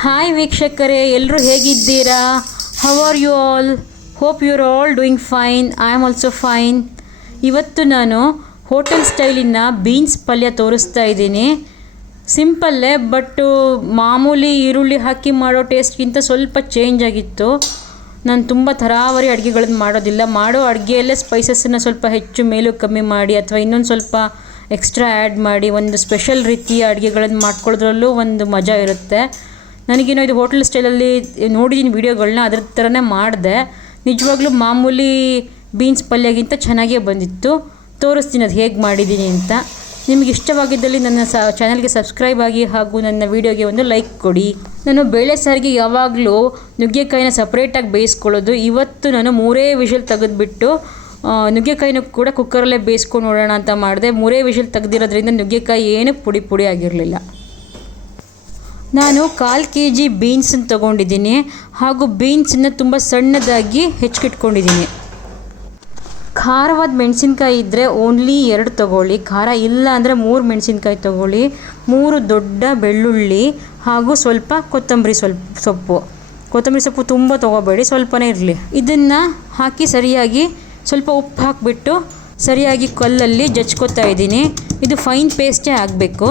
Hi ವೀಕ್ಷಕರೇ, ಎಲ್ಲರೂ ಹೇಗಿದ್ದೀರಾ? How are you all? Hope you are all doing fine. I am also fine. ಇವತ್ತು ನಾನು ಹೋಟೆಲ್ ಸ್ಟೈಲಿನ ಬೀನ್ಸ್ ಪಲ್ಯ ತೋರಿಸ್ತಾ ಇದ್ದೀನಿ. ಸಿಂಪಲ್ಲೇ, ಬಟ್ ಮಾಮೂಲಿ ಈರುಳ್ಳಿ ಹಾಕಿ ಮಾಡೋ ಟೇಸ್ಟ್ಗಿಂತ ಸ್ವಲ್ಪ ಚೇಂಜ್ ಆಗಿತ್ತು. ನಾನು ತುಂಬ ಥರಾವರಿ ಅಡುಗೆಗಳನ್ನು ಮಾಡೋದಿಲ್ಲ. ಮಾಡೋ ಅಡುಗೆಯಲ್ಲೇ ಸ್ಪೈಸಸ್ಸನ್ನು ಸ್ವಲ್ಪ ಹೆಚ್ಚು ಮೇಲೂ ಕಮ್ಮಿ ಮಾಡಿ ಅಥವಾ ಇನ್ನೊಂದು ಸ್ವಲ್ಪ ಎಕ್ಸ್ಟ್ರಾ ಆ್ಯಡ್ ಮಾಡಿ ಒಂದು ಸ್ಪೆಷಲ್ ರೀತಿಯ ಅಡುಗೆಗಳನ್ನು ಮಾಡ್ಕೊಳ್ಳೋದ್ರಲ್ಲೂ ಒಂದು ಮಜಾ ಇರುತ್ತೆ. ನನಗೇನೋ ಇದು ಹೋಟೆಲ್ ಸ್ಟೈಲಲ್ಲಿ ನೋಡಿದ್ದೀನಿ ವೀಡಿಯೋಗಳನ್ನ, ಅದ್ರ ಥರನೇ ಮಾಡಿದೆ. ನಿಜವಾಗ್ಲೂ ಮಾಮೂಲಿ ಬೀನ್ಸ್ ಪಲ್ಯಗಿಂತ ಚೆನ್ನಾಗೇ ಬಂದಿತ್ತು. ತೋರಿಸ್ತೀನಿ ಅದು ಹೇಗೆ ಮಾಡಿದ್ದೀನಿ ಅಂತ. ನಿಮಗೆ ಇಷ್ಟವಾಗಿದ್ದಲ್ಲಿ ನನ್ನ ಚಾನಲ್ಗೆ ಸಬ್ಸ್ಕ್ರೈಬ್ ಆಗಿ ಹಾಗೂ ನನ್ನ ವೀಡಿಯೋಗೆ ಒಂದು ಲೈಕ್ ಕೊಡಿ. ನಾನು ಬೇಳೆ ಸಾರಿಗೆ ಯಾವಾಗಲೂ ನುಗ್ಗೆಕಾಯಿನ ಸಪ್ರೇಟಾಗಿ ಬೇಯಿಸ್ಕೊಳ್ಳೋದು. ಇವತ್ತು ನಾನು 3 ವಿಷಲ್ ತೆಗೆದುಬಿಟ್ಟು ನುಗ್ಗೆಕಾಯಿನೂ ಕೂಡ ಕುಕ್ಕರಲ್ಲೇ ಬೇಯಿಸ್ಕೊಂಡು ನೋಡೋಣ ಅಂತ ಮಾಡಿದೆ. 3 ವಿಷಲ್ ತೆಗೆದಿರೋದ್ರಿಂದ ನುಗ್ಗೆಕಾಯಿ ಏನು ಪುಡಿ ಆಗಿರಲಿಲ್ಲ. ನಾನು 1/4 kg ಬೀನ್ಸನ್ನು ತೊಗೊಂಡಿದ್ದೀನಿ ಹಾಗೂ ಬೀನ್ಸನ್ನು ತುಂಬ ಸಣ್ಣದಾಗಿ ಹೆಚ್ಚಿಟ್ಕೊಂಡಿದ್ದೀನಿ. ಖಾರವಾದ ಮೆಣಸಿನ್ಕಾಯಿ ಇದ್ದರೆ ಓನ್ಲಿ 2 ತೊಗೊಳ್ಳಿ. ಖಾರ ಇಲ್ಲ ಅಂದರೆ 3 ಮೆಣಸಿನ್ಕಾಯಿ ತೊಗೊಳ್ಳಿ. 3 ದೊಡ್ಡ ಬೆಳ್ಳುಳ್ಳಿ ಹಾಗೂ ಸ್ವಲ್ಪ ಕೊತ್ತಂಬರಿ ಸೊಪ್ಪು ತುಂಬ ತೊಗೋಬೇಡಿ, ಸ್ವಲ್ಪನೇ ಇರಲಿ. ಇದನ್ನು ಹಾಕಿ ಸರಿಯಾಗಿ ಸ್ವಲ್ಪ ಉಪ್ಪು ಹಾಕಿಬಿಟ್ಟು ಸರಿಯಾಗಿ ಕಲ್ಲಲ್ಲಿ ಜಜ್ಕೊತಾ ಇದ್ದೀನಿ. ಇದು ಫೈನ್ ಪೇಸ್ಟೇ ಆಗಬೇಕು.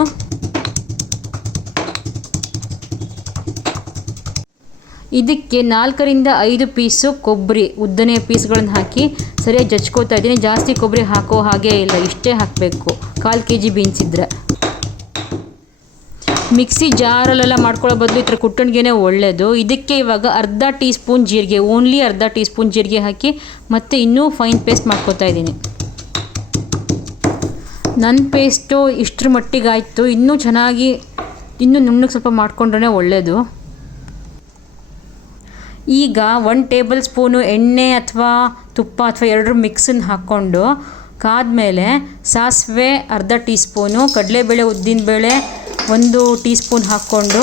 ಇದಕ್ಕೆ 4 ರಿಂದ 5 ಪೀಸು ಕೊಬ್ಬರಿ, ಉದ್ದನೆಯ ಪೀಸ್ಗಳನ್ನು ಹಾಕಿ ಸರಿಯಾಗಿ ಜಜ್ಕೋತಾ ಇದ್ದೀನಿ. ಜಾಸ್ತಿ ಕೊಬ್ಬರಿ ಹಾಕೋ ಹಾಗೇ ಇಲ್ಲ, ಇಷ್ಟೇ ಹಾಕಬೇಕು 1/4 kg ಬೀನ್ಸ್ ಇದ್ದರೆ. ಮಿಕ್ಸಿ ಜಾರಲ್ಲೆಲ್ಲ ಮಾಡ್ಕೊಳ್ಳೋ ಬದಲು ಈ ಥರ ಕುಟ್ಟಣಿಗೆನೇ ಒಳ್ಳೆಯದು. ಇದಕ್ಕೆ ಇವಾಗ ಅರ್ಧ ಟೀ ಸ್ಪೂನ್ ಜೀರಿಗೆ, ಓನ್ಲಿ ಅರ್ಧ ಟೀ ಸ್ಪೂನ್ ಜೀರಿಗೆ ಹಾಕಿ ಮತ್ತು ಇನ್ನೂ ಫೈನ್ ಪೇಸ್ಟ್ ಮಾಡ್ಕೋತಾ ಇದ್ದೀನಿ. ನನ್ನ ಪೇಸ್ಟು ಇಷ್ಟರ ಮಟ್ಟಿಗಾಯಿತು. ಇನ್ನೂ ನುಣ್ಣಗೆ ಸ್ವಲ್ಪ ಮಾಡ್ಕೊಂಡ್ರೆ ಒಳ್ಳೆಯದು. ಈಗ 1 ಟೇಬಲ್ ಸ್ಪೂನು ಎಣ್ಣೆ ಅಥವಾ ತುಪ್ಪ ಅಥವಾ 2 ಮಿಕ್ಸನ್ನು ಹಾಕ್ಕೊಂಡು ಕಾದ್ಮೇಲೆ ಸಾಸಿವೆ ಅರ್ಧ ಟೀ ಸ್ಪೂನು, ಕಡಲೆಬೇಳೆ ಉದ್ದಿನಬೇಳೆ 1 ಟೀ ಸ್ಪೂನ್ ಹಾಕ್ಕೊಂಡು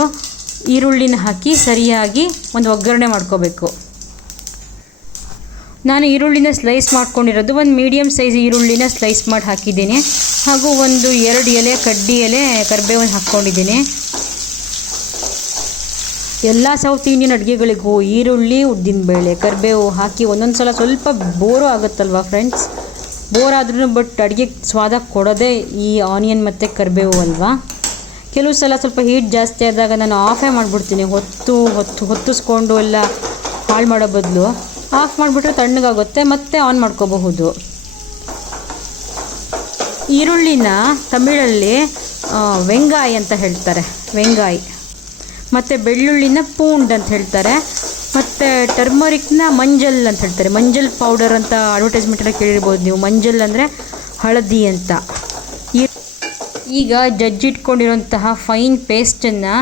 ಈರುಳ್ಳಿನ ಹಾಕಿ ಸರಿಯಾಗಿ ಒಂದು ಒಗ್ಗರಣೆ ಮಾಡ್ಕೋಬೇಕು. ನಾನು ಈರುಳ್ಳಿನ ಸ್ಲೈಸ್ ಮಾಡ್ಕೊಂಡಿರೋದು ಒಂದು ಮೀಡಿಯಮ್ ಸೈಜ್ ಈರುಳ್ಳಿನ ಸ್ಲೈಸ್ ಮಾಡಿ ಹಾಕಿದ್ದೀನಿ ಹಾಗೂ 1-2 ಎಲೆ ಕಡ್ಡಿ ಎಲೆ ಕರಿಬೇವನ್ನು ಹಾಕ್ಕೊಂಡಿದ್ದೀನಿ. ಎಲ್ಲ ಸೌತ್ ಇಂಡಿಯನ್ ಅಡುಗೆಗಳಿಗೂ ಈರುಳ್ಳಿ ಉದ್ದಿನಬೇಳೆ ಕರಿಬೇವು ಹಾಕಿ ಒಂದೊಂದು ಸಲ ಸ್ವಲ್ಪ ಬೋರು ಆಗುತ್ತಲ್ವ ಫ್ರೆಂಡ್ಸ್. ಬೋರ್ ಆದ್ರೂ ಬಟ್ ಅಡುಗೆ ಸ್ವಾದ ಕೊಡೋದೇ ಈ ಆನಿಯನ್ ಮತ್ತು ಕರಿಬೇವು ಅಲ್ವಾ. ಕೆಲವು ಸಲ ಸ್ವಲ್ಪ ಹೀಟ್ ಜಾಸ್ತಿ ಆದಾಗ ನಾನು ಆಫೇ ಮಾಡಿಬಿಡ್ತೀನಿ. ಹೊತ್ತಿಸ್ಕೊಂಡು ಎಲ್ಲ ಹಾಳು ಮಾಡೋ ಬದಲು ಆಫ್ ಮಾಡಿಬಿಟ್ರೆ ತಣ್ಣಗಾಗುತ್ತೆ, ಮತ್ತೆ ಆನ್ ಮಾಡ್ಕೋಬಹುದು. ಈರುಳ್ಳಿನ ತಮಿಳಲ್ಲಿ ವೆಂಗಾಯಿ ಅಂತ ಹೇಳ್ತಾರೆ, ವೆಂಗಾಯಿ. ಮತ್ತು ಬೆಳ್ಳುಳ್ಳಿನ ಪೂಂಡ್ ಅಂತ ಹೇಳ್ತಾರೆ. ಮತ್ತು ಟರ್ಮರಿಕ್ನ ಮಂಜಲ್ ಅಂತ ಹೇಳ್ತಾರೆ. ಮಂಜಲ್ ಪೌಡರ್ ಅಂತ ಅಡ್ವರ್ಟೈಸ್ಮೆಂಟೆಲ್ಲ ಕೇಳಿರ್ಬೋದು ನೀವು. ಮಂಜಲ್ ಅಂದರೆ ಹಳದಿ ಅಂತ. ಈಗ ಜಜ್ಜಿಟ್ಕೊಂಡಿರೋಂತಹ ಫೈನ್ ಪೇಸ್ಟನ್ನು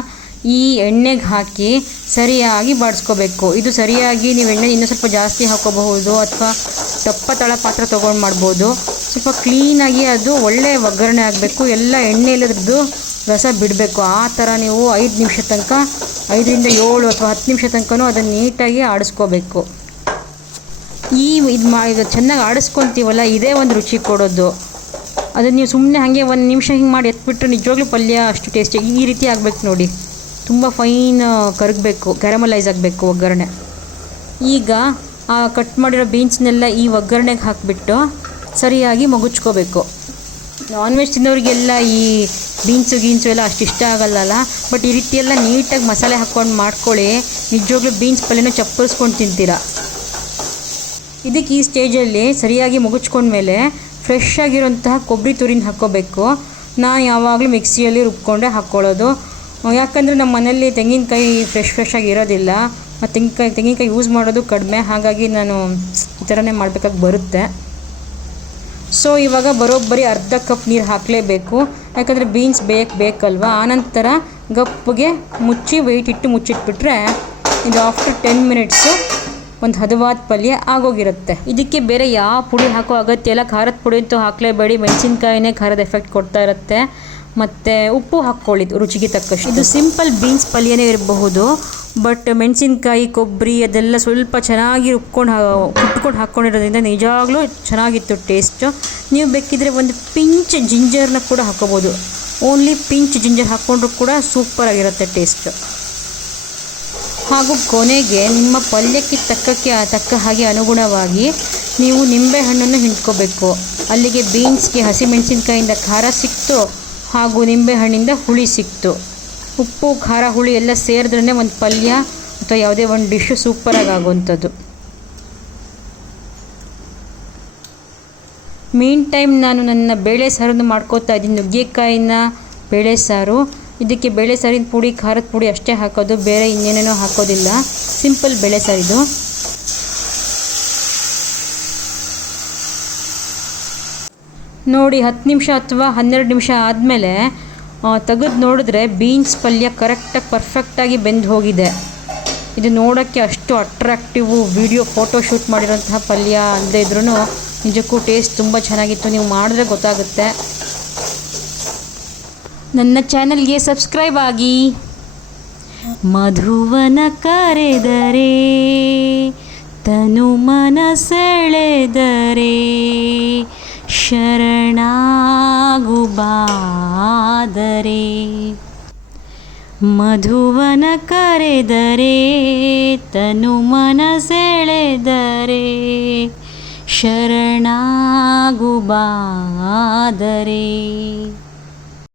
ಈ ಎಣ್ಣೆಗೆ ಹಾಕಿ ಸರಿಯಾಗಿ ಬಾಡಿಸ್ಕೋಬೇಕು. ಇದು ಸರಿಯಾಗಿ ನೀವು ಎಣ್ಣೆ ಇನ್ನೂ ಸ್ವಲ್ಪ ಜಾಸ್ತಿ ಹಾಕೋಬಹುದು ಅಥವಾ ದಪ್ಪ ತಳ ಪಾತ್ರ ತೊಗೊಂಡು ಮಾಡ್ಬೋದು. ಸ್ವಲ್ಪ ಕ್ಲೀನಾಗಿ ಅದು ಒಳ್ಳೆಯ ಒಗ್ಗರಣೆ ಆಗಬೇಕು. ಎಲ್ಲ ಎಣ್ಣೆ ಇಲ್ಲದ್ರದ್ದು ರಸ ಬಿಡಬೇಕು. ಆ ಥರ ನೀವು 5 ನಿಮಿಷ ತನಕ, 5 ರಿಂದ 7 ಅಥವಾ 10 ನಿಮಿಷ ತನಕನೂ ಅದನ್ನು ನೀಟಾಗಿ ಆಡಿಸ್ಕೋಬೇಕು. ಇದು ಚೆನ್ನಾಗಿ ಆಡಿಸ್ಕೊತೀವಲ್ಲ, ಇದೇ ಒಂದು ರುಚಿ ಕೊಡೋದು. ಅದನ್ನು ನೀವು ಸುಮ್ಮನೆ ಹಾಗೆ 1 ನಿಮಿಷ ಹಿಂಗೆ ಮಾಡಿ ಎತ್ಬಿಟ್ರೆ ನಿಜವಾಗ್ಲೂ ಪಲ್ಯ ಅಷ್ಟು ಟೇಸ್ಟಿ ಈ ರೀತಿ ಆಗಬೇಕು ನೋಡಿ. ತುಂಬ ಫೈನ್ ಕರಗಬೇಕು, ಕ್ಯಾರಮಲೈಸ್ ಆಗಬೇಕು ಒಗ್ಗರಣೆ. ಈಗ ಆ ಕಟ್ ಮಾಡಿರೋ ಬೀನ್ಸ್ನೆಲ್ಲ ಈ ಒಗ್ಗರಣೆಗೆ ಹಾಕಿಬಿಟ್ಟು ಸರಿಯಾಗಿ ಮಗುಚ್ಕೋಬೇಕು. ನಾನ್ ವೆಜ್ ತಿನ್ನೋರಿಗೆಲ್ಲ ಈ ಬೀನ್ಸು ಎಲ್ಲ ಅಷ್ಟು ಇಷ್ಟ ಆಗಲ್ಲಲ್ಲ, ಬಟ್ ಈ ರೀತಿ ಎಲ್ಲ ನೀಟಾಗಿ ಮಸಾಲೆ ಹಾಕ್ಕೊಂಡು ಮಾಡ್ಕೊಳ್ಳಿ. ನಿಜವಾಗ್ಲೂ ಬೀನ್ಸ್ ಪಲ್ಯನೂ ಚಪ್ಪರಿಸ್ಕೊಂಡು ತಿಂತೀರ. ಇದಕ್ಕೆ ಈ ಸ್ಟೇಜಲ್ಲಿ ಸರಿಯಾಗಿ ಮುಗಿಸ್ಕೊಂಡ್ಮೇಲೆ ಫ್ರೆಶ್ ಆಗಿರೋಂತಹ ಕೊಬ್ಬರಿ ತುರಿನ ಹಾಕ್ಕೋಬೇಕು. ನಾನು ಯಾವಾಗಲೂ ಮಿಕ್ಸಿಯಲ್ಲಿ ರುಬ್ಕೊಂಡೆ ಹಾಕ್ಕೊಳ್ಳೋದು. ಯಾಕಂದರೆ ನಮ್ಮ ಮನೇಲಿ ತೆಂಗಿನಕಾಯಿ ಫ್ರೆಶ್ ಆಗಿ ಇರೋದಿಲ್ಲ ಮತ್ತು ತೆಂಗಿನಕಾಯಿ ಯೂಸ್ ಮಾಡೋದು ಕಡಿಮೆ. ಹಾಗಾಗಿ ನಾನು ಈ ಥರನೇ ಮಾಡಬೇಕಾಗಿ ಬರುತ್ತೆ. ಸೊ ಇವಾಗ ಬರೋಬ್ಬರಿ ಅರ್ಧ ಕಪ್ ನೀರು ಹಾಕಲೇಬೇಕು, ಯಾಕಂದರೆ ಬೀನ್ಸ್ ಬೇಕಲ್ವ. ಆನಂತರ ಗಪ್ಪಿಗೆ ವೆಯ್ಟ್ ಇಟ್ಟು ಮುಚ್ಚಿಟ್ಬಿಟ್ರೆ ಇದು ಆಫ್ಟರ್ 10 ಮಿನಿಟ್ಸು ಒಂದು ಹದವಾದ ಪಲ್ಯ ಆಗೋಗಿರುತ್ತೆ. ಇದಕ್ಕೆ ಬೇರೆ ಯಾವ ಪುಡಿ ಹಾಕೋ ಅಗತ್ಯ ಇಲ್ಲ. ಖಾರದ ಪುಡಿ ಅಂತೂ ಹಾಕಲೇಬೇಡಿ, ಮೆಣಸಿನ್ಕಾಯಿನೇ ಖಾರದ ಎಫೆಕ್ಟ್ ಕೊಡ್ತಾ ಇರುತ್ತೆ. ಮತ್ತು ಉಪ್ಪು ಹಾಕ್ಕೊಳ್ಳಿ ರುಚಿಗೆ ತಕ್ಕಷ್ಟು. ಇದು ಸಿಂಪಲ್ ಬೀನ್ಸ್ ಪಲ್ಯನೇ ಇರಬಹುದು, ಬಟ್ ಮೆಣಸಿನ್ಕಾಯಿ ಕೊಬ್ಬರಿ ಅದೆಲ್ಲ ಸ್ವಲ್ಪ ಚೆನ್ನಾಗಿ ಕುಟ್ಕೊಂಡು ಹಾಕ್ಕೊಂಡಿರೋದ್ರಿಂದ ನಿಜವಾಗ್ಲೂ ಚೆನ್ನಾಗಿತ್ತು ಟೇಸ್ಟು. ನೀವು ಬೇಕಿದ್ರೆ ಒಂದು ಪಿಂಚ್ ಜಿಂಜರ್ನ ಕೂಡ ಹಾಕ್ಕೋಬೋದು. ಓನ್ಲಿ ಪಿಂಚ್ ಜಿಂಜರ್ ಹಾಕ್ಕೊಂಡ್ರೂ ಕೂಡ ಸೂಪರಾಗಿರುತ್ತೆ ಟೇಸ್ಟು. ಹಾಗೂ ಕೊನೆಗೆ ನಿಮ್ಮ ಪಲ್ಯಕ್ಕೆ ತಕ್ಕ ಹಾಗೆ ಅನುಗುಣವಾಗಿ ನೀವು ನಿಂಬೆಹಣ್ಣನ್ನು ಹಿಂಡ್ಕೋಬೇಕು. ಅಲ್ಲಿಗೆ ಬೀನ್ಸ್ಗೆ ಹಸಿಮೆಣಸಿನ್ಕಾಯಿಂದ ಖಾರ ಸಿಕ್ತು ಹಾಗೂ ನಿಂಬೆಹಣ್ಣಿಂದ ಹುಳಿ ಸಿಕ್ತು. ಉಪ್ಪು ಖಾರ ಹುಳಿ ಎಲ್ಲ ಸೇರಿದ್ರೇ ಒಂದು ಪಲ್ಯ ಅಥವಾ ಯಾವುದೇ ಒಂದು ಡಿಶ್ಶು ಸೂಪರಾಗಿ ಆಗುವಂಥದ್ದು. ಮೀನ್ ಟೈಮ್ ನಾನು ನನ್ನ ಬೇಳೆ ಸಾರನ್ನು ಮಾಡ್ಕೋತಾ ಇದ್ದೀನಿ. ನುಗ್ಗೆಕಾಯಿನ ಬೇಳೆ ಸಾರು. ಇದಕ್ಕೆ ಬೇಳೆ ಸಾರಿನ ಪುಡಿ, ಖಾರದ ಪುಡಿ ಅಷ್ಟೇ ಹಾಕೋದು, ಬೇರೆ ಇನ್ನೇನೇನೋ ಹಾಕೋದಿಲ್ಲ. ಸಿಂಪಲ್ ಬೇಳೆ ಸಾರಿದು. ನೋಡಿ 10 ನಿಮಿಷ ಅಥವಾ 12 ನಿಮಿಷ ಆದಮೇಲೆ ತೆಗೆದು ನೋಡಿದ್ರೆ ಬೀನ್ಸ್ ಪಲ್ಯ ಕರೆಕ್ಟಾಗಿ ಪರ್ಫೆಕ್ಟಾಗಿ ಬೆಂದು ಹೋಗಿದೆ. ಇದು ನೋಡೋಕ್ಕೆ ಅಷ್ಟು ಅಟ್ರಾಕ್ಟಿವ್ ವಿಡಿಯೋ ಫೋಟೋ ಶೂಟ್ ಮಾಡಿರೋಂತಹ ಪಲ್ಯ ಅಲ್ಲದೆ ಇದ್ರೂ ನಿಜಕ್ಕೂ ಟೇಸ್ಟ್ ತುಂಬ ಚೆನ್ನಾಗಿತ್ತು. ನೀವು ಮಾಡಿದ್ರೆ ಗೊತ್ತಾಗುತ್ತೆ. ನನ್ನ ಚಾನಲ್ಗೆ ಸಬ್ಸ್ಕ್ರೈಬ್ ಆಗಿ. ಮಧುವನ ಕರೆದರೆ ತನು ಮನ ಸೆಳೆದರೆ ಶರಣಾಗು ಬಾದರೆ. ಮಧುವನ ಕರೆದರೆ ತನು ಮನ ಸೆಳೆದರೆ ಶರಣಾಗು ಬಾದರೆ.